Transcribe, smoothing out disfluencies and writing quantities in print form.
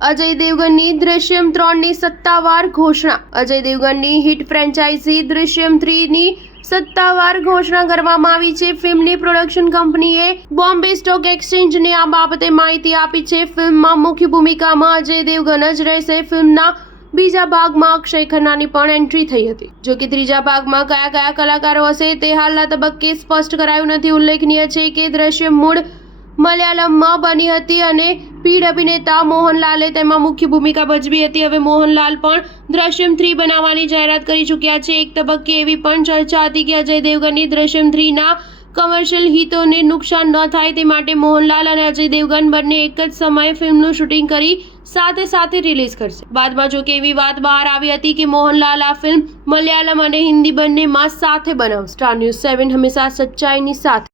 અજય દેવગનની દૃશ્યમ 3ની સત્તાવાર ઘોષણા। Ajay દેવગનની hit franchise દૃશ્યમ 3ની સત્તાવાર ઘોષણા કરવામાં આવી છે। ફિલ્મની પ્રોડક્શન કંપનીએ બોમ્બે સ્ટોક એક્સચેન્જને આ બાબતે માહિતી આપી છે। ફિલ્મમાં મુખ્ય ભૂમિકામાં અજય દેવગન જ રહેશે। ફિલ્મના બીજા ભાગમાં અક્ષય ખન્નાની પણ એન્ટ્રી થઈ હતી। જો કે ત્રીજા ભાગમાં કયા કયા કલાકારો હશે તે હાલના તબક્કે સ્પષ્ટ કરાયું નથી। ઉલ્લેખનીય છે કે દૃશ્યમ મૂળ મલયાલમમાં બની હતી અને પીઢ અભિનેતા મોહનલાલે તેમાં મુખ્ય ભૂમિકા ભજવી હતી। હવે મોહનલાલ પણ દૃશ્યમ 3 બનાવવાની જાહેરાત કરી ચૂક્યા છે। એક તબક્કે એવી પણ ચર્ચા હતી કે અજય દેવગનની દૃશ્યમ 3ના કમર્શિયલ હિતોને નુકસાન ન થાય તે માટે મોહનલાલ અને અજય દેવગન બંને એક જ સમયે ફિલ્મનું શૂટિંગ કરી સાથે રિલીઝ કરશે। બાદમાં જો કે એવી વાત બહાર આવી હતી કે મોહનલાલ આ ફિલ્મ મલયાલમ અને હિન્દી બંનેમાં સાથે બનાવશે। સ્ટાર ન્યૂઝ 7 હંમેશા સચ્ચાઈની સાથે।